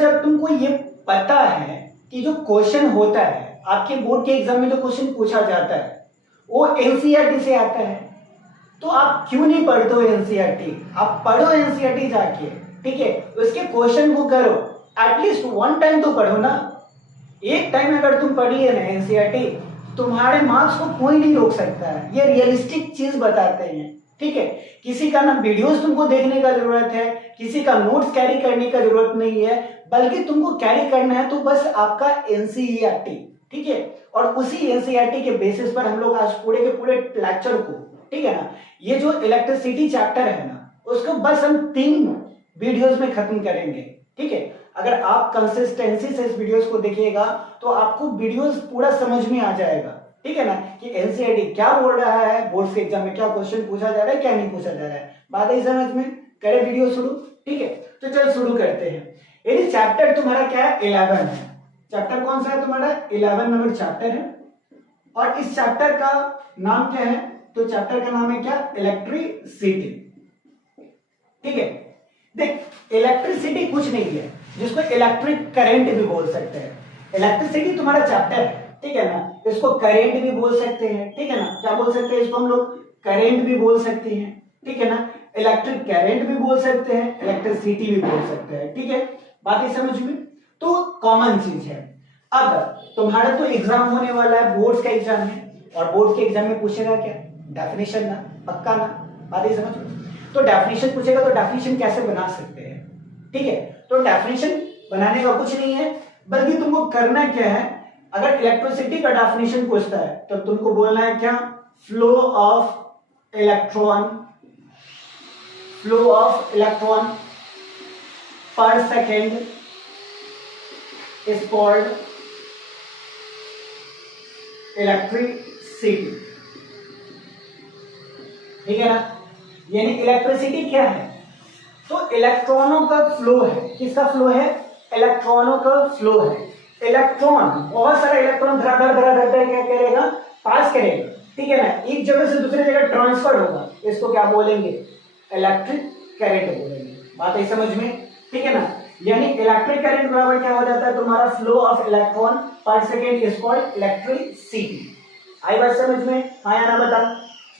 जब तुमको ये पता है कि जो क्वेश्चन होता है आपके बोर्ड के एग्जाम में जो क्वेश्चन पूछा जाता है वो एनसीईआरटी से आता है, तो आप क्यों नहीं पढ़ते हो एनसीईआरटी? आप पढ़ो एनसीईआरटी जाके, ठीक है, उसके क्वेश्चन को करो, एटलीस्ट वन टाइम तो पढ़ो ना। एक टाइम अगर तुम पढ़ लिए ना एनसीईआरटी, तुम्हारे मार्क्स को कोई नहीं रोक सकता है। ये रियलिस्टिक चीज बताते हैं, ठीक है। किसी का ना वीडियोस तुमको देखने का जरूरत है, किसी का नोट्स कैरी करने का जरूरत नहीं है, बल्कि तुमको कैरी करना है तो बस आपका एनसीईआरटी, ठीक है। और उसी एनसीईआरटी के बेसिस पर हम लोग आज पूरे के पूरे लेक्चर को, ठीक है ना, ये जो इलेक्ट्रिसिटी चैप्टर है ना, उसको बस हम 3 वीडियोस में खत्म करेंगे, ठीक है। अगर आप कंसिस्टेंसी से इस वीडियोस को देखिएगा तो आपको वीडियोस पूरा समझ में आ जाएगा, ठीक है ना, कि एनसीईआरटी क्या बोल रहा है, बोर्ड के एग्जाम में क्या क्वेश्चन पूछा जा रहा है, क्या नहीं पूछा जा रहा है। बात है समझ में? करें वीडियो शुरू, ठीक है। तो चल शुरू करते हैं। ये चैप्टर तुम्हारा क्या है? 11 है। चैप्टर कौन सा है तुम्हारा? 11 नंबर चैप्टर है। और इस चैप्टर का नाम क्या है? तो चैप्टर का नाम है क्या? इलेक्ट्रिसिटी, ठीक है। देख, इलेक्ट्रिसिटी कुछ नहीं है जिसको इलेक्ट्रिक करंट भी बोल सकते हैं। इलेक्ट्रिसिटी तुम्हारा चैप्टर है, ठीक है ना। इसको करंट भी बोल सकते हैं, ठीक है ना। क्या बोल सकते हैं इसको हम लोग? करंट भी बोल सकते हैं, ठीक है ना। इलेक्ट्रिक करंट भी बोल सकते हैं, इलेक्ट्रिसिटी भी बोल सकते हैं, ठीक है। बात ही समझ में? तो कॉमन चीज है। अब तुम्हारा तो एग्जाम होने वाला है, बोर्ड का एग्जाम है, और बोर्ड के एग्जाम में पूछेगा क्या? डेफिनेशन ना, पक्का ना। बात ही समझ में? तो डेफिनेशन पूछेगा तो डेफिनेशन कैसे बना सकते हैं, ठीक है। तो डेफिनेशन बनाने का कुछ नहीं है, बल्कि तुमको करना क्या है, अगर इलेक्ट्रिसिटी का डेफिनेशन पूछता है तो तुमको बोलना है क्या? Flow of electron, flow of electron पर सेकेंड इज कॉल्ड इलेक्ट्रिसिटी, ठीक है ना। यानी इलेक्ट्रिसिटी क्या है? तो इलेक्ट्रॉनों का फ्लो है। किसका फ्लो है? इलेक्ट्रॉनों का फ्लो है। इलेक्ट्रॉन, बहुत सारा इलेक्ट्रॉन धड़ाधड़ धड़ाधड़ क्या करेगा? पास करेगा, ठीक है ना। एक जगह से दूसरी जगह ट्रांसफर होगा, इसको क्या बोलेंगे? इलेक्ट्रिक करंट बोलेंगे। बात है समझ में? ठीक है ना। यानी इलेक्ट्रिक करंट बराबर क्या हो जाता है तुम्हारा? फ्लो ऑफ इलेक्ट्रॉन पर सेकेंड इज कॉल्ड इलेक्ट्रिसिटी। आई बात समझ में? हाँ या ना बता,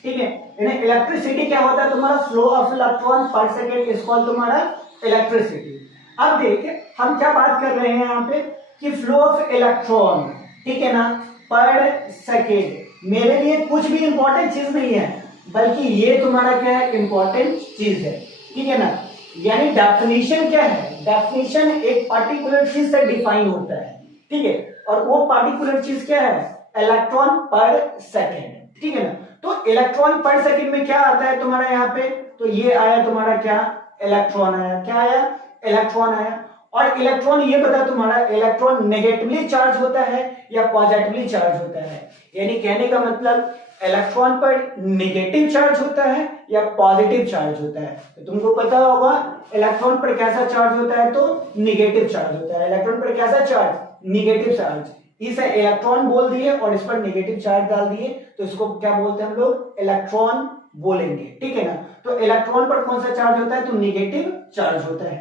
ठीक है। यानी इलेक्ट्रिसिटी क्या होता है तुम्हारा? फ्लो ऑफ इलेक्ट्रॉन पर सेकेंड इज कॉल्ड तुम्हारा इलेक्ट्रिसिटी। अब देख, हम क्या बात कर रहे हैं यहाँ पे कि फ्लो ऑफ इलेक्ट्रॉन, ठीक है ना, पर सेकेंड मेरे लिए कुछ भी इंपॉर्टेंट चीज नहीं है, बल्कि ये तुम्हारा क्या है? इंपॉर्टेंट चीज है, ठीक है ना। यानी डेफिनेशन क्या है? डेफिनेशन एक पार्टिकुलर चीज से डिफाइन होता है, ठीक है। और वो पार्टिकुलर चीज क्या है? इलेक्ट्रॉन पर सेकेंड, ठीक है ना। तो इलेक्ट्रॉन पर सेकेंड में क्या आता है तुम्हारा यहाँ पे? तो ये आया तुम्हारा क्या? इलेक्ट्रॉन आया। क्या आया? इलेक्ट्रॉन आया। और इलेक्ट्रॉन ये बता तुम्हारा, इलेक्ट्रॉन नेगेटिवली चार्ज होता है या पॉजिटिवली चार्ज होता है? यानी कहने का मतलब इलेक्ट्रॉन पर नेगेटिव चार्ज होता है या पॉजिटिव चार्ज होता है? तो तुमको पता होगा इलेक्ट्रॉन पर कैसा चार्ज होता है? तो नेगेटिव चार्ज होता है। इलेक्ट्रॉन पर कैसा चार्ज? Negative charge. इसे इलेक्ट्रॉन बोल दिए और इस पर नेगेटिव चार्ज डाल दिए, तो इसको क्या बोलते हैं हम लोग? इलेक्ट्रॉन बोलेंगे, ठीक है ना। तो इलेक्ट्रॉन पर कौन सा चार्ज होता है? तो नेगेटिव चार्ज होता है,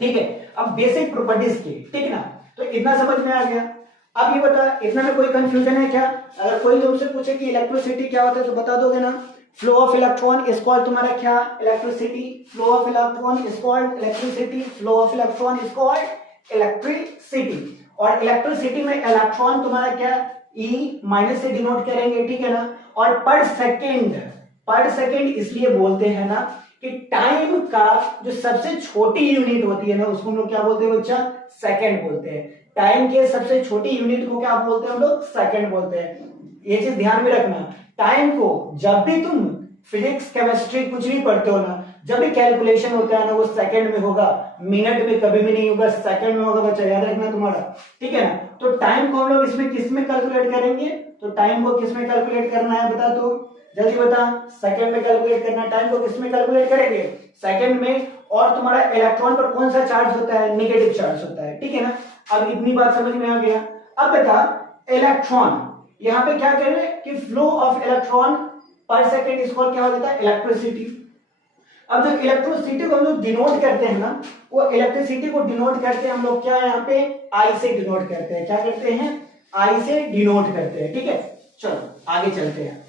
ठीक है। अब बेसिक प्रॉपर्टीज की, ठीक है ना, तो इतना समझ में आ गया। अब ये बता, इतना में कोई कंफ्यूजन है क्या? अगर कोई तुमसे पूछे कि इलेक्ट्रिसिटी क्या होता है तो बता दोगे ना? Flow of electron is called तुम्हारा क्या? Electricity. Flow of electron is called electricity. Flow of electron is called electricity. और इलेक्ट्रिसिटी में इलेक्ट्रॉन तुम्हारा क्या? ई माइनस से डिनोट करेंगे, ठीक है ना। और पर सेकेंड इसलिए बोलते हैं ना कि टाइम का जो सबसे छोटी यूनिट होती है ना, उसको हम लोग क्या बोलते हैं बच्चा? सेकंड बोलते हैं। टाइम के सबसे छोटी यूनिट को क्या बोलते हैं हम लोग? सेकंड बोलते हैं। ये चीज ध्यान में रखना। टाइम को जब भी तुम फिजिक्स केमिस्ट्री कुछ भी पढ़ते हो ना, जब भी कैलकुलेशन होता है ना, वो सेकंड में होगा, मिनट में कभी भी नहीं होगा, सेकंड में होगा बच्चा, याद रखना तुम्हारा, ठीक है ना। तो टाइम को हम लोग इसमें किस में कैलकुलेट करेंगे? तो टाइम को किस में कैलकुलेट करना है बता, तो जल्दी बता। सेकंड में कैलकुलेट करना। टाइम को किस में कैलकुलेट करेंगे? सेकंड में। और तुम्हारा इलेक्ट्रॉन पर कौन सा चार्ज होता है? नेगेटिव चार्ज होता है, ठीक है ना। अब इतनी बात समझ में आ गया। अब बता, इलेक्ट्रॉन यहाँ पे क्या कह रहे हैं कि फ्लो ऑफ इलेक्ट्रॉन पर सेकेंड इज कॉल्ड क्या हो जाता है? इलेक्ट्रिसिटी। अब जो इलेक्ट्रिसिटी को हम लोग डिनोट करते हैं ना, वो इलेक्ट्रिसिटी को डिनोट करते हैं हम लोग क्या, यहाँ पे आई से डिनोट करते हैं। क्या करते हैं? आई से डिनोट करते हैं। ठीक है, चलो आगे चलते हैं।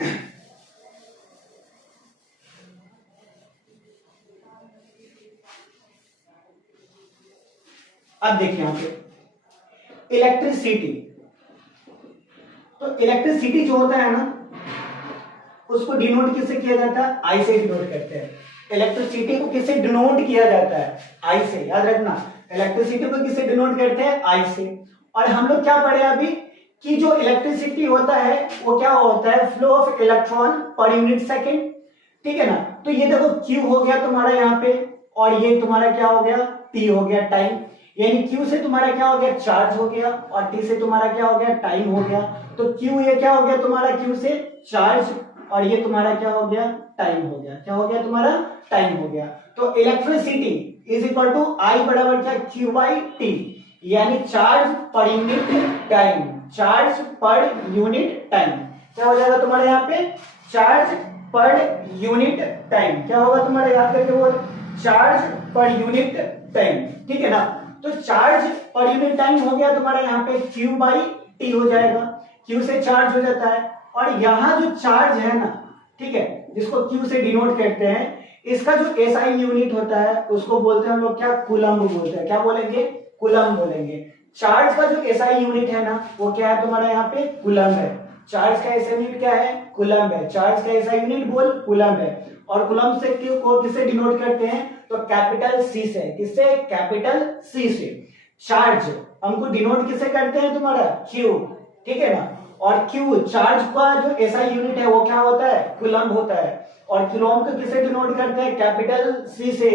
अब देखिए यहाँ पे इलेक्ट्रिसिटी, तो इलेक्ट्रिसिटी जो होता है ना, उसको डिनोट किससे किया जाता है? आई से डिनोट करते हैं। इलेक्ट्रिसिटी को किससे डिनोट किया जाता है? आई से। याद रखना, इलेक्ट्रिसिटी को किससे डिनोट करते हैं? आई से। और हम लोग क्या पढ़े अभी कि जो इलेक्ट्रिसिटी होता है वो क्या होता है? Flow of electron per unit second. ठीक है ना, तो ये देखो Q हो गया तुम्हारा यहाँ पे, और ये तुम्हारा क्या हो गया? T हो गया, टाइम। यानी Q से तुम्हारा क्या हो गया? चार्ज हो गया, और T से तुम्हारा क्या हो गया? टाइम हो गया। तो Q ये क्या हो गया तुम्हारा? Q से चार्ज, और ये तुम्हारा क्या हो गया? टाइम हो गया। क्या हो गया तुम्हारा? टाइम हो गया। तो electricity is equal to I बराबर क्या? Q बाई T, यानी charge per unit time. Charge per unit time क्या हो जाएगा तुम्हारे यहाँ पे? चार्ज पर यूनिट टाइम क्या होगा तुम्हारे? याद करके वो चार्ज पर यूनिट टाइम। ठीक है ना, तो चार्ज पर यूनिट टाइम हो गया तुम्हारा यहाँ पे Q बाई T हो जाएगा। Q से चार्ज हो जाता है, और यहाँ जो चार्ज है ना, ठीक है, जिसको Q से डिनोट करते हैं, इसका जो एसआई यूनिट होता है उसको बोलते हैं हम लोग क्या? कूलम्ब बोलते हैं। क्या बोलेंगे? कूलम्ब बोलेंगे। चार्ज का जो एसआई यूनिट है ना, वो क्या है तुम्हारा यहाँ पे? कूलम्ब है। चार्ज का एसआई यूनिट क्या है? कूलम्ब है। चार्ज का एसआई यूनिट बोल कूलम्ब है। और कूलम्ब से क्यू को किससे डिनोट करते हैं? तो कैपिटल सी से। किससे? कैपिटल सी से। चार्ज हमको डिनोट किससे करते हैं तुम्हारा? क्यू। ठीक है ना, और क्यू चार्ज का जो एसआई यूनिट है वो क्या होता है? कूलम्ब होता है। और कूलम्ब को किससे डिनोट करते हैं? कैपिटल सी से।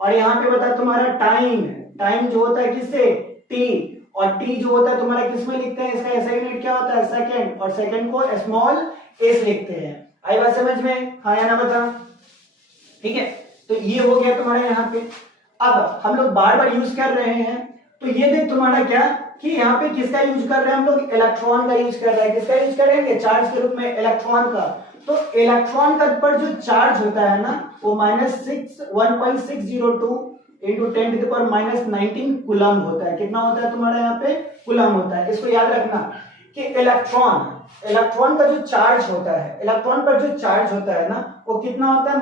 और यहाँ पे बता तुम्हारा टाइम, टाइम जो होता है किससे? टी। और टी जो होता है तुम्हारा किसमें लिखते हैं? इसका एसआई यूनिट क्या होता है? सेकंड। और सेकंड को स्मॉल एस लिखते हैं। आई बात समझ में? हाँ या ना बता? ठीक है, तो ये हो गया तुम्हारे यहाँ पे। अब हम लोग बार बार यूज कर रहे हैं, तो ये देख तुम्हारा क्या कि यहाँ पे किसका यूज कर रहे हैं हम लोग? इलेक्ट्रॉन का यूज कर रहे हैं। किसका यूज करेंगे? चार्ज के रूप में इलेक्ट्रॉन का। तो इलेक्ट्रॉन का पर जो चार्ज होता है ना, वो -1.602 इंटू 10⁻⁻19 कूलम्ब होता है। कितना होता है तुम्हारा यहाँ पे? कूलम्ब होता है। इसको याद रखना कि इलेक्ट्रॉन का जो चार्ज होता है, इलेक्ट्रॉन पर जो चार्ज होता है ना, वो कितना होता है?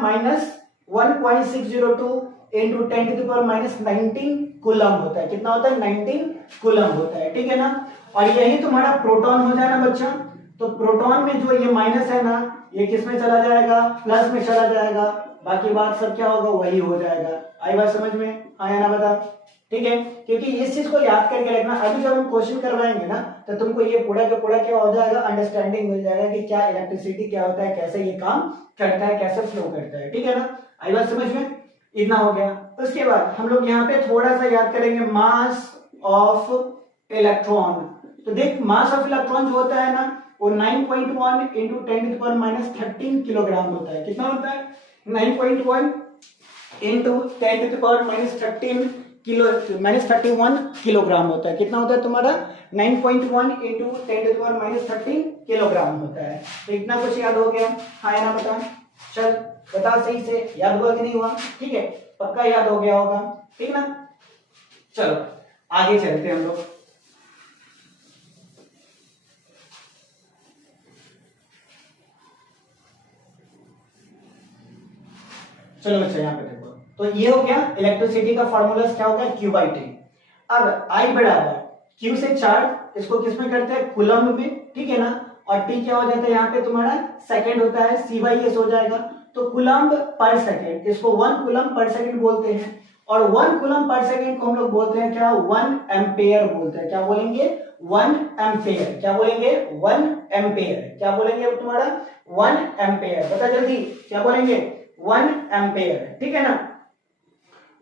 -1.602 इंटू 10⁻⁻19 कूलम्ब होता है। कितना होता है? 19 कूलम्ब होता है। ठीक है ना, और यही तुम्हारा प्रोटॉन हो जाए ना बच्चा, तो प्रोटॉन में जो ये माइनस है ना, ये किस में चला जाएगा? प्लस में चला जाएगा। बाकी बात सब क्या होगा? वही हो जाएगा। आई बात समझ में? आया ना बता? ठीक है, क्योंकि इस चीज को याद करके रखना। अभी जब हम क्वेश्चन करवाएंगे ना, तो तुमको ये पूरा का पूरा क्या हो जाएगा? अंडरस्टैंडिंग मिल जाएगा कि क्या इलेक्ट्रिसिटी क्या होता है, कैसे ये काम करता है, कैसे फ्लो करता है। ठीक है ना, आई बात समझ में? इतना हो गया। उसके बाद हम लोग यहाँ पे थोड़ा सा याद करेंगे मास ऑफ इलेक्ट्रॉन। तो देख, मास ऑफ इलेक्ट्रॉन जो होता है ना, वो 9.1 इंटू 10⁻13 किलोग्राम होता है। कितना होता है? 9.1 इंटू 10⁻13 -31 किलोग्राम होता है। कितना होता है तुम्हारा? 9.1 इंटू 10⁻13 किलोग्राम होता है। तो इतना कुछ याद हो गया? हाँ या ना बता? चल बता सही से, याद हुआ कि नहीं हुआ? ठीक है, पक्का याद हो गया होगा। ठीक ना, चलो आगे चलते हैं हम लोग। चलो बच्चा यहाँ पे देखो, तो ये हो गया इलेक्ट्रिसिटी का फॉर्मूला क्या हो गया? Q by T. अब I बराबर Q से चार्ज, इसको किस में करते हैं? कूलम्ब में। ठीक है ना, और T क्या हो जाता है यहाँ पे तुम्हारा? सेकंड होता है, C बाई एस हो जाएगा। तो कूलम्ब पर सेकंड, इसको 1 कूलम्ब पर सेकंड बोलते हैं। और 1 कूलम्ब पर सेकंड को हम लोग बोलते हैं क्या? 1 एम्पेयर बोलते हैं। क्या बोलेंगे? 1 एम्पेयर। क्या बोलेंगे? 1 एम्पेयर। क्या बोलेंगे तुम्हारा? 1 एम्पेयर। बता जल्दी, क्या बोलेंगे? 1 एम्पेयर। ठीक है ना,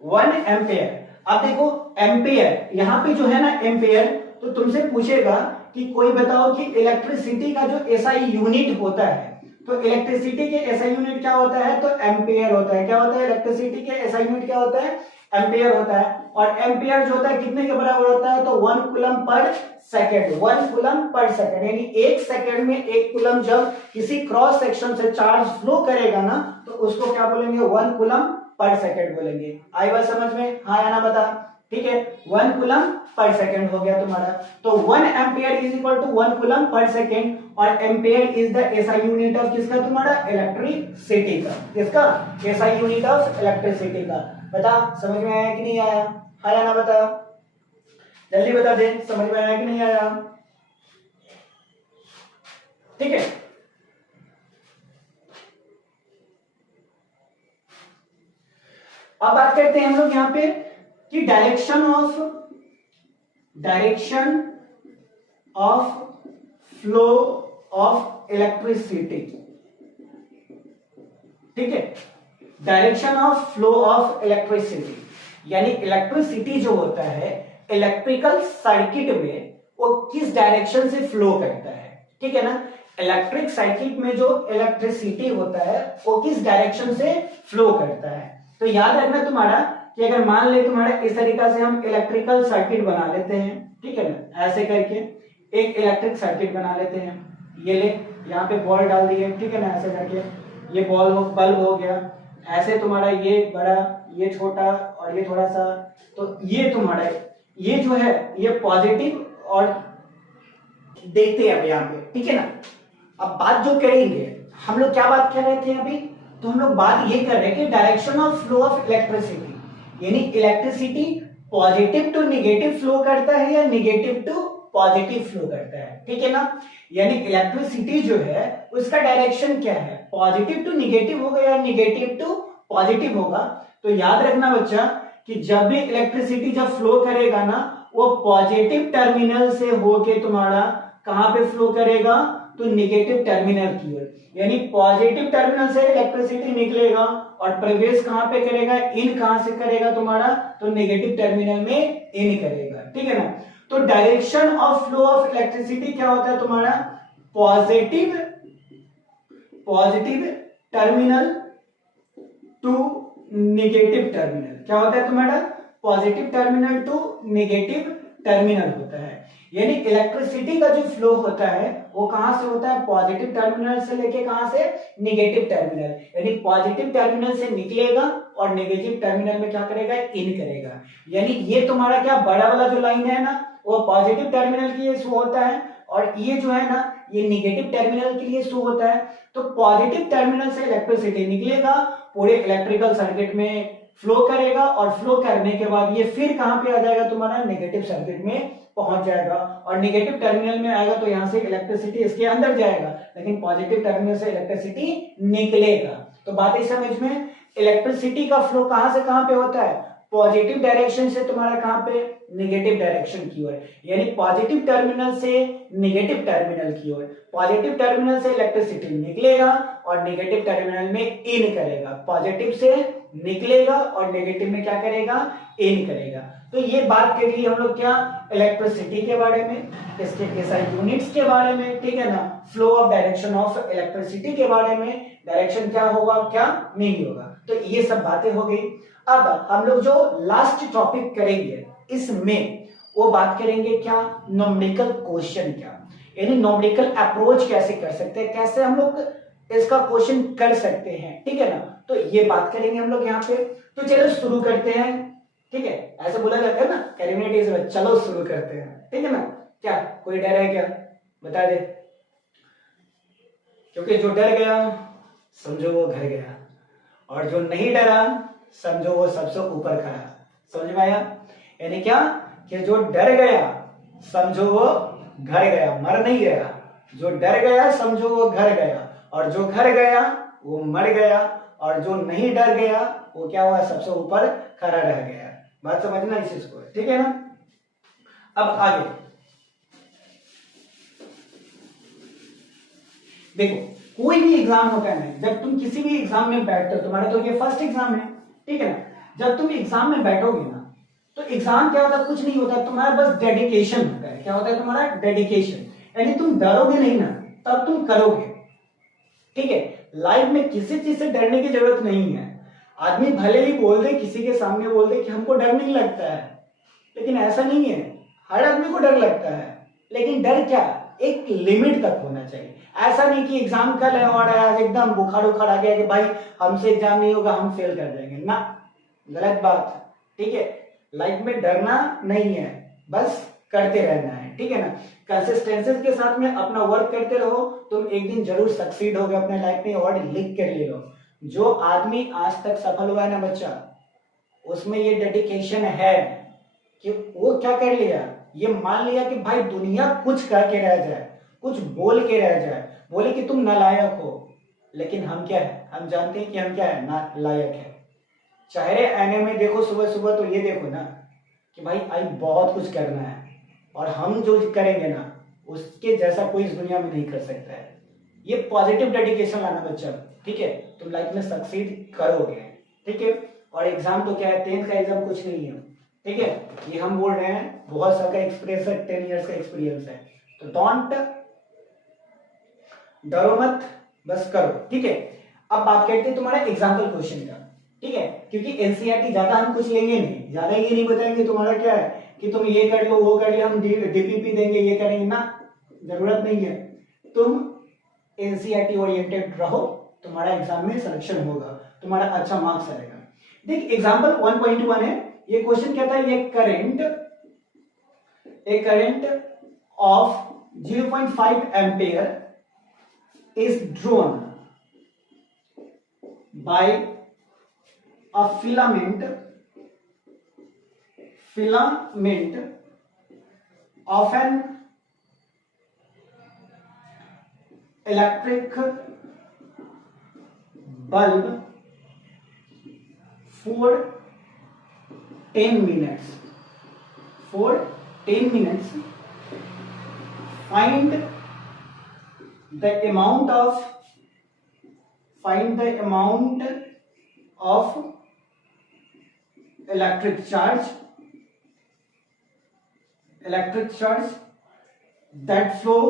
1 एम्पेयर। अब देखो एम्पेयर, यहाँ पे जो है ना एम्पेयर, तो तुमसे पूछेगा कि कोई बताओ कि इलेक्ट्रिसिटी का जो एसआई यूनिट होता है, तो इलेक्ट्रिसिटी के एसआई यूनिट क्या होता है? तो एम्पेयर होता है। क्या होता है? इलेक्ट्रिसिटी के एसआई यूनिट क्या होता है? एम्पेयर होता है। और एम्पेयर जो होता है कितने के बराबर होता है? तो 1 कूलम्ब पर सेकंड। 1 कूलम्ब पर सेकंड, यानी 1 सेकंड में 1 कूलम्ब जब किसी क्रॉस सेक्शन से चार्ज फ्लो करेगा ना, तो उसको क्या बोलेंगे? 1 कूलम्ब पर सेकेंड बोलेंगे। आई बात समझ में, हाँ या ना बता। ठीक है, 1 कूलम पर सेकेंड हो गया तुम्हारा। तो 1 ampere is equal to 1 coulomb पर सेकेंड, और ampere is the SI unit of किसका, तुम्हारा इलेक्ट्रिसिटी का। किसका, एसआई यूनिट ऑफ इलेक्ट्रिसिटी का। बता समझ में आया कि नहीं आया, हाँ या ना बता, जल्दी बता दे, समझ में आया कि नहीं आया। ठीक है, अब बात करते हैं हम लोग यहां पे कि direction of flow of electricity. ठीक है, direction of flow of electricity, यानी इलेक्ट्रिसिटी जो होता है इलेक्ट्रिकल सर्किट में वो किस डायरेक्शन से फ्लो करता है। ठीक है ना, इलेक्ट्रिक सर्किट में जो इलेक्ट्रिसिटी होता है वो किस डायरेक्शन से फ्लो करता है। तो याद रखना तुम्हारा कि अगर मान ले तुम्हारा इस तरीका से हम इलेक्ट्रिकल सर्किट बना लेते हैं, ठीक है ना, ऐसे करके एक इलेक्ट्रिक सर्किट बना लेते हैं। ये ले, यहाँ पे बॉल डाल दिए, ठीक है ना, ऐसे करके ये बल्ब हो गया। ऐसे तुम्हारा ये बड़ा, ये छोटा और ये थोड़ा सा, तो ये तुम्हारा ये जो है ये पॉजिटिव और देखते हैं अब यहाँ पे। ठीक है ना, अब बात जो करेंगे हम लोग, क्या बात कर रहे थे अभी, तो हम लोग बात ये कर रहे हैं कि direction of flow of electricity, यानी electricity positive to negative flow करता है या निगेटिव टू पॉजिटिव फ्लो करता है। ठीक है ना, यानी इलेक्ट्रिसिटी जो है उसका डायरेक्शन क्या है, पॉजिटिव टू निगेटिव होगा या निगेटिव टू पॉजिटिव होगा। तो याद रखना बच्चा कि जब भी इलेक्ट्रिसिटी जब फ्लो करेगा ना, वो पॉजिटिव टर्मिनल से होके तुम्हारा कहां पे फ्लो करेगा, तो निगेटिव टर्मिनल की ओर, यानी पॉजिटिव टर्मिनल से इलेक्ट्रिसिटी निकलेगा और प्रवेश कहां पे करेगा, इन कहां से करेगा तुम्हारा, तो नेगेटिव टर्मिनल में इन करेगा। ठीक है ना, तो direction of flow of electricity क्या होता है तुम्हारा, positive terminal to negative terminal. क्या होता है तुम्हारा, positive terminal to negative terminal होता है। यानी इलेक्ट्रिसिटी का जो फ्लो होता है वो कहां से होता है, पॉजिटिव टर्मिनल से लेके कहां से, नेगेटिव टर्मिनल, यानी पॉजिटिव टर्मिनल से निकलेगा और नेगेटिव टर्मिनल में क्या करेगा, इन करेगा। यानी ये तुम्हारा क्या बड़ा वाला जो लाइन है ना, वो पॉजिटिव टर्मिनल के लिए शो होता है, और ये जो है ना ये नेगेटिव टर्मिनल के लिए शो होता है। तो पॉजिटिव टर्मिनल से इलेक्ट्रिसिटी निकलेगा, पूरे इलेक्ट्रिकल सर्किट में फ्लो करेगा, और फ्लो करने के बाद ये फिर कहां पे आ जाएगा तुम्हारा, नेगेटिव सर्किट में पहुंच जाएगा, और नेगेटिव टर्मिनल में आएगा तो यहां से इलेक्ट्रिसिटी इसके अंदर जाएगा, लेकिन पॉजिटिव टर्मिनल से इलेक्ट्रिसिटी निकलेगा। तो बात इस समझ में, इलेक्ट्रिसिटी का फ्लो कहां से कहां पे होता है, पॉजिटिव डायरेक्शन से तुम्हारा कहां पे, नेगेटिव डायरेक्शन की ओर, यानी पॉजिटिव टर्मिनल से नेगेटिव टर्मिनल की ओर। पॉजिटिव टर्मिनल से इलेक्ट्रिसिटी निकलेगा और नेगेटिव टर्मिनल में इन करेगा, पॉजिटिव से निकलेगा और नेगेटिव में क्या करेगा, इन करेगा। तो ये बात कर ली हम लोग क्या, इलेक्ट्रिसिटी के बारे में, इसके एसआई यूनिट्स के बारे में। ठीक है ना, flow of direction of electricity के बारे में, डायरेक्शन क्या होगा क्या नहीं होगा। तो ये सब बातें हो गई। अब हम लोग जो लास्ट टॉपिक करेंगे इसमें वो बात करेंगे क्या, न्यूमेरिकल क्वेश्चन क्या, यानी न्यूमेरिकल अप्रोच कैसे कर सकते हैं, कैसे हम लोग इसका क्वेश्चन कर सकते हैं। ठीक है ना, तो ये बात करेंगे हम लोग यहाँ पे। तो चलो शुरू करते हैं। ठीक है, ऐसे बोला जाता है ना, कैरिमिनेट, चलो शुरू करते हैं। ठीक है ना, क्या कोई डर है क्या, बता दे, क्योंकि जो डर गया समझो वो घर गया, और जो नहीं डरा समझो वो सबसे ऊपर खड़ा। समझ में आया, यानी क्या कि जो डर गया समझो वो घर गया, मर नहीं गया। जो डर गया समझो वो घर गया, और जो घर गया वो मर गया, और जो नहीं डर गया वो क्या हुआ, सबसे ऊपर खड़ा रह गया। बात समझना इस चीज को, ठीक है ना। अब आगे देखो, कोई भी एग्जाम होता है ना, जब तुम किसी भी एग्जाम में बैठते हो, तुम्हारा तो ये फर्स्ट एग्जाम है, ठीक है ना, जब तुम एग्जाम में बैठोगे ना, तो एग्जाम क्या होता है, कुछ नहीं होता, तुम्हारा बस डेडिकेशन होता है। क्या होता है तुम्हारा, डेडिकेशन, यानी तुम डरोगे नहीं ना तब तुम करोगे। ठीक है, लाइफ में किसी चीज से डरने की जरूरत नहीं है। आदमी भले ही बोल दे, किसी के सामने बोल दे कि हमको डर नहीं लगता है, लेकिन ऐसा नहीं है, हर आदमी को डर लगता है, लेकिन डर क्या, एक लिमिट तक होना चाहिए। ऐसा नहीं कि एग्जाम कल है और आज एकदम बुखार उखाड़ आ गया कि भाई हमसे एग्जाम नहीं होगा, हम फेल कर जाएंगे ना, गलत बात। ठीक है, लाइफ में डरना नहीं है, बस करते रहना है। ठीक है ना, कंसिस्टेंसी के साथ में अपना वर्क करते रहो, तुम एक दिन जरूर सक्सीड होगे अपने लाइफ में। और लिख कर ले लो, जो आदमी आज तक सफल हुआ है ना बच्चा, उसमें ये डेडिकेशन है कि वो क्या कर लिया, ये मान लिया कि भाई दुनिया कुछ कह के रह जाए, कुछ बोल के रह जाए, बोले कि तुम नालायक हो, लेकिन हम क्या है, हम जानते हैं कि हम क्या है, नालायक है। चेहरे आईने में देखो सुबह सुबह तो ये देखो ना कि भाई आई बहुत कुछ करना है, और हम जो करेंगे ना उसके जैसा कोई इस दुनिया में नहीं कर सकता है। ये पॉजिटिव डेडिकेशन लाना बच्चा, ठीक है, तुम लाइफ में सक्सीड करोगे। ठीक है, और एग्जाम तो क्या है, 10th का एग्जाम कुछ नहीं है। ठीक है, ये हम बोल रहे हैं, बहुत साल का एक्सपीरियंस है, 10 इयर्स का एक्सपीरियंस है, तो डोंट, डरो मत, बस करो। ठीक है, अब बात करते हैं तुम्हारा एग्जाम्पल क्वेश्चन का। ठीक है, क्योंकि एनसीईआरटी ज्यादा हम कुछ लेंगे नहीं, ज्यादा ये नहीं बताएंगे तुम्हारा क्या है कि तुम ये कर लो वो कर लो, हम डीपीपी देंगे ये करेंगे ना, जरूरत नहीं है। तुम एनसीईआरटी ओरिएंटेड रहो, तुम्हारा एग्जाम में सिलेक्शन होगा, तुम्हारा अच्छा मार्क्स आएगा। देख एग्जाम्पल 1.1 है, ये क्वेश्चन कहता है ये current of 0.5 ampere is drawn by a filament of an electric bulb for 10 minutes. Find the amount of electric charge that flows,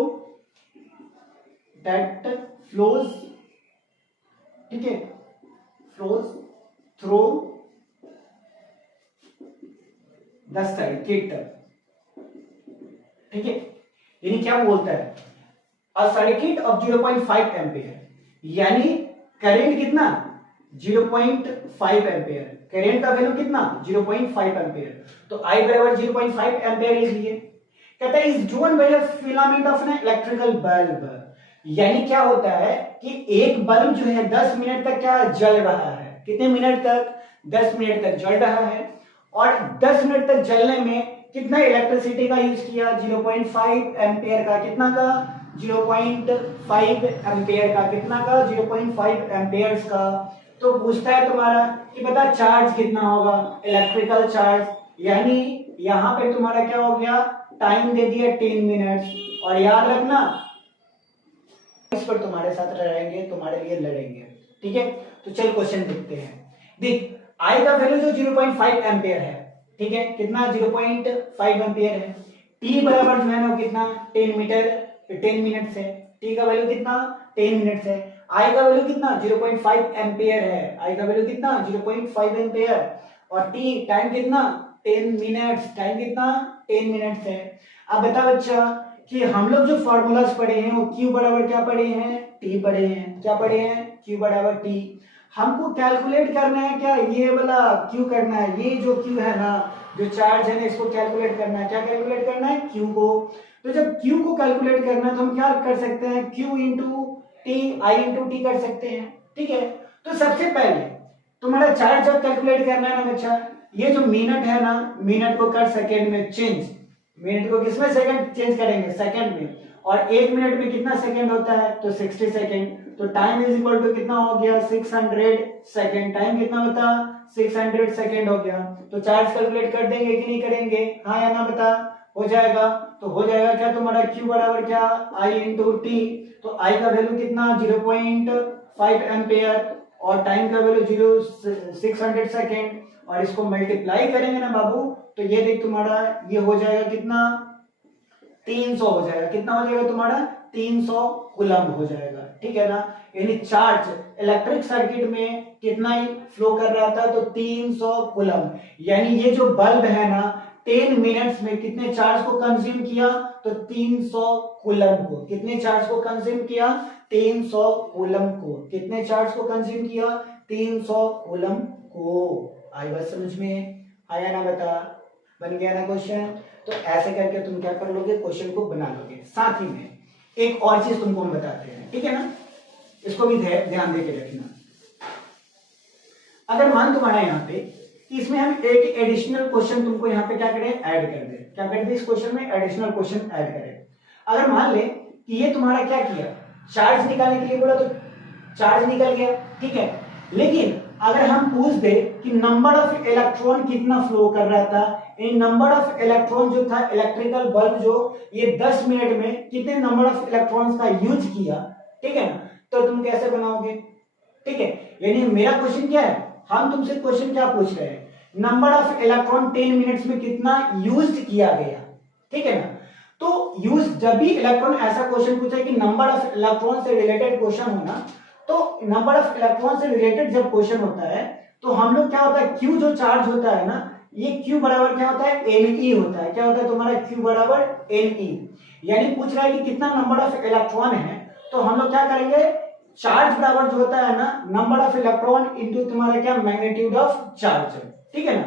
ठीक है, flows through the circuit। ठीक है, यानी क्या बोलता है, A circuit of 0.5 एम्पेयर, यानी करंट कितना 0.5 एम्पेयर, करंट का वैल्यू कितना 0.5 एम्पेयर, तो I बराबर 0.5 एम्पेयर लिख लिए। कहता है is drawn by a filament of an electrical bulb, यानी क्या होता है कि एक बल्ब जो है 10 मिनट तक क्या जल रहा है, कितने मिनट तक, 10 मिनट तक जल रहा है, और 10 मिनट तक जलने में कितना इलेक्ट्रिसिटी का यूज किया, 0.5 एम्पेयर का, कितना का 0.5 एम्पेयर का, कितना का 0.5 एम्पेयर्स का। तो पूछता है तुम्हारा कि बता चार्ज कितना होगा, इलेक्ट्रिकल चार्ज, यानी यहां पे तुम्हारा क्या हो गया, टाइम दे दिया 10 मिनट्स, और याद रखना इस पर तुम्हारे साथ रहेंगे, तुम्हारे लिए लड़ेंगे। ठीक है, तो चल क्वेश्चन देखते हैं। देख आई का वैल्यू जो 0.5 एम्पेयर है, ठीक है, कितना 0.5 एम्पेयर है, टी बराबर जो है ना कितना 10 मिनट है, टी का वैल्यू कितना 10 मिनट्स है, आई का वैल्यू कितना 0.5 एम्पेयर है, आई का वैल्यू कितना 0.5 एम्पेयर, और टी टाइम कितना 10 मिनट्स, टाइम कितना 10 मिनट्स है। अब बता बच्चा कि हम लोग जो फॉर्मूलाज पढ़े हैं वो Q बराबर क्या पढ़े हैं, T पढ़े हैं, क्या पढ़े हैं, Q बराबर T। हमको कैलकुलेट करना है क्या, ये वाला Q करना है, ये जो Q है ना, जो चार्ज है ना, इसको कैलकुलेट करना है, क्या कैलकुलेट करना है, Q को। तो जब Q को कैलकुलेट करना है तो हम क्या कर सकते हैं, Q इंटू टी, आई इंटू टी कर सकते हैं। ठीक है, तो सबसे पहले तुम्हारा चार्ज जब कैलकुलेट करना है ना बच्चा, ये जो मिनट है ना, मिनट को कर सेकेंड में चेंज, मिनट को किसमें सेकंड चेंज करेंगे, सेकंड में, और 1 मिनट में कितना सेकंड होता है, तो 60 सेकंड, तो टाइम इज इक्वल टू कितना हो गया 600 सेकंड, टाइम कितना होता 600 सेकंड हो गया। तो चार्ज कैलकुलेट कर देंगे कि नहीं करेंगे, हाँ या ना बता, हो जाएगा। तो हो जाएगा क्या तुम्हारा Q बराबर क्या, I इंटू टी, तो I का वैल्यू कितना 0.5 एम्पेयर, और टाइम का वैल्यू 600 सेकेंड, और इसको मल्टीप्लाई करेंगे ना बाबू, तो ये देख तुम्हारा ये हो जाएगा कितना 300 हो जाएगा, कितना हो जाएगा तुम्हारा 300 कूलम हो जाएगा। ठीक है ना, यानी चार्ज इलेक्ट्रिक सर्किट में कितना ही फ्लो कर रहा था, तो 300 कूलम, यानी ये जो बल्ब है ना 10 मिनट्स में कितने चार्ज को कंज्यूम किया, तो 300 कूलम को। कितने चार्ज को कंज्यूम किया, 300 कूलम को। कितने चार्ज को कंज्यूम किया, 300 कूलम को। आई बात समझ में, आया ना बेटा, बन गया ना क्वेश्चन। तो ऐसे करके तुम क्या कर लोगे, क्वेश्चन को बना लोगे। साथ ही में एक और चीज तुमको हम बताते हैं, ठीक है ना, इसको भी ध्यान दे के रखना। अगर मान तुम्हारा यहाँ पे कि इसमें हम एक एडिशनल क्वेश्चन तुमको यहाँ पे क्या करें, ऐड कर दे। क्या कर दे, इस क्वेश्चन में एडिशनल क्वेश्चन ऐड करें। अगर मान ले कि ये तुम्हारा क्या किया, चार्ज निकालने के लिए बोला तो चार्ज निकल गया, ठीक है। लेकिन अगर हम पूछ दे कि नंबर ऑफ इलेक्ट्रॉन कितना फ्लो कर रहा था, इन नंबर ऑफ इलेक्ट्रॉन जो था इलेक्ट्रिकल बल्ब जो ये 10 मिनट में कितने नंबर ऑफ इलेक्ट्रॉन्स का यूज किया, ठीक है ना, तो तुम कैसे बनाओगे, ठीक है। यानी मेरा क्वेश्चन क्या है, हम तुमसे क्वेश्चन क्या पूछ रहे हैं, नंबर ऑफ इलेक्ट्रॉन 10 मिनट्स में कितना यूज किया गया, ठीक है ना। तो यूज, जब भी इलेक्ट्रॉन ऐसा क्वेश्चन पूछे कि नंबर ऑफ इलेक्ट्रॉन से रिलेटेड क्वेश्चन होना, तो नंबर ऑफ इलेक्ट्रॉन से रिलेटेड जब क्वेश्चन होता है तो हम लोग क्या होता है, क्यू जो चार्ज होता है ना, ये क्यू बराबर क्या होता है, एनई होता है। क्या होता है तुम्हारा, क्यू बराबर एनई। यानी पूछ रहा है कि कितना नंबर ऑफ इलेक्ट्रॉन है, तो हम लोग क्या करेंगे, चार्ज बराबर जो होता है ना, नंबर ऑफ इलेक्ट्रॉन इंटू तुम्हारा क्या, मैग्नीट्यूड ऑफ चार्ज, ठीक है ना।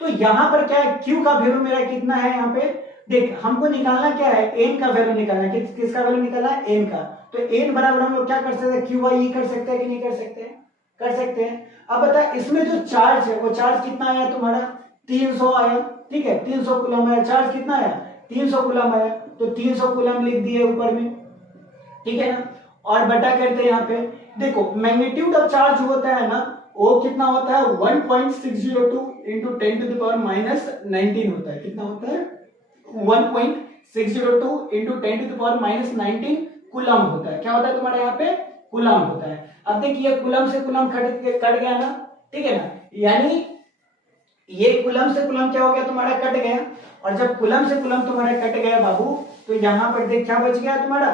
तो यहां पर क्या है, क्यू का वैल्यू मेरा कितना है, यहाँ पे देख हमको निकालना क्या है, एन का वैल्यू निकालना है। किसका वैल्यू निकालना है, एन का। तो एन बराबर हम लोग क्या कर सकते हैं, क्यू बाई ई कर सकते हैं कि नहीं कर सकते हैं, कर सकते हैं। अब बता, इसमें जो चार्ज है वो चार्ज कितना आया तुम्हारा, 300 आया, ठीक है, 300 कूलम आया। चार्ज कितना आया, 300 कूलम आया, तो 300 कूलम लिख दिए ऊपर में, ठीक है ना। और बटा करते हैं यहाँ पे, देखो मैग्नीट्यूड ऑफ चार्ज होता है ना, वो कितना होता है, 1.602 into 10 to the power minus 19 होता है। कितना होता है, 1.602 into 10 to the power minus 19 coulomb होता है। क्या होता है तुम्हारा यहाँ पे, कूलम होता है। अब देखिए कूलम से कूलम कट गया ना, ठीक है ना, यानी ये कूलम से कूलम क्या हो गया तुम्हारा, कट गया। और जब कूलम से कूलम तुम्हारा कट गया बाबू, तो यहाँ पर देख क्या बच गया तुम्हारा,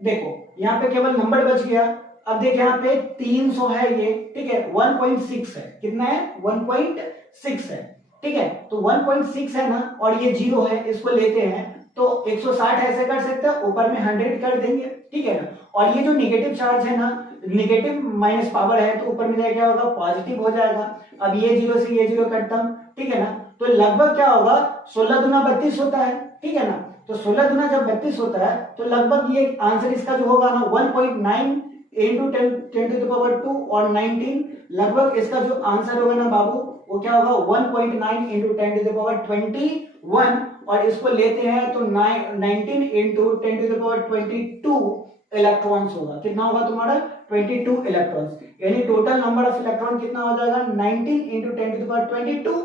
देखो यहाँ पे केवल नंबर बच गया। अब देख यहाँ पे 300 है ये, ठीक है, 1.6 है, कितना है, 1.6 है, ठीक है। तो 1.6 है ना, और ये 0 है, इसको लेते हैं तो 160 ऐसे कर सकते हैं, ऊपर में 100 कर देंगे, ठीक है ना। और ये जो निगेटिव चार्ज है ना, निगेटिव माइनस पावर है, तो ऊपर में क्या होगा, पॉजिटिव हो जाएगा। अब ये 0 से ये 0 कटता, ठीक है ना। तो लगभग क्या होगा, 16 दूना 32 होता है, ठीक है ना। तो 16 गुना जब 32 होता है, तो लगभग ये आंसर इसका जो होगा ना 1.9 इंटू 10 टू द पावर 2 और 19, लगभग इसका जो आंसर होगा ना बाबू, वो क्या होगा, 1.9 इंटू 10 टू द पावर 21, और इसको लेते हैं तो 19 into 10 to the power 22 electrons होगा। कितना होगा तुम्हारा, 22 इलेक्ट्रॉन्स। यानी टोटल नंबर ऑफ इलेक्ट्रॉन कितना हो जाएगा, 19 इंटू 10 टू द पावर 22,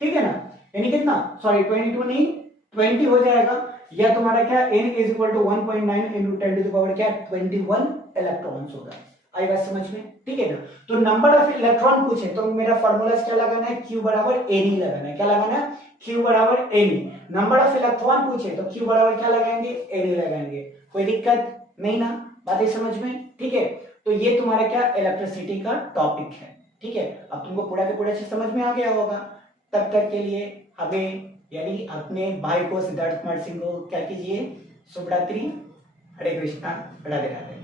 ठीक है ना। यानी कितना, सॉरी 22 नहीं 20 हो जाएगा, या तुम्हारा क्या, n is equal to 1.9 into 10 to the power क्या, 21 इलेक्ट्रॉन्स होगा। आई बात समझ में, ठीक है ना। तो नंबर ऑफ इलेक्ट्रॉन पूछे तो मेरा फार्मूला क्या लगाना है, q बराबर ne लगाना है। क्या लगाना है, q बराबर ne। नंबर ऑफ इलेक्ट्रॉन पूछे तो q बराबर क्या लगाएंगे, ne लगाएंगे। कोई दिक्कत नहीं ना, बातें समझ में, ठीक है। तो ये तुम्हारा क्या, इलेक्ट्रिसिटी का टॉपिक है, ठीक है। अब तुमको पूरा के पूरा चीज समझ में आ गया होगा। तब तक के लिए हमें यानी अपने भाई को सिद्धार्थ कुमार सिंह को क्या कीजिए, शुभ रात्रि, हरे कृष्णा, राधे राधे।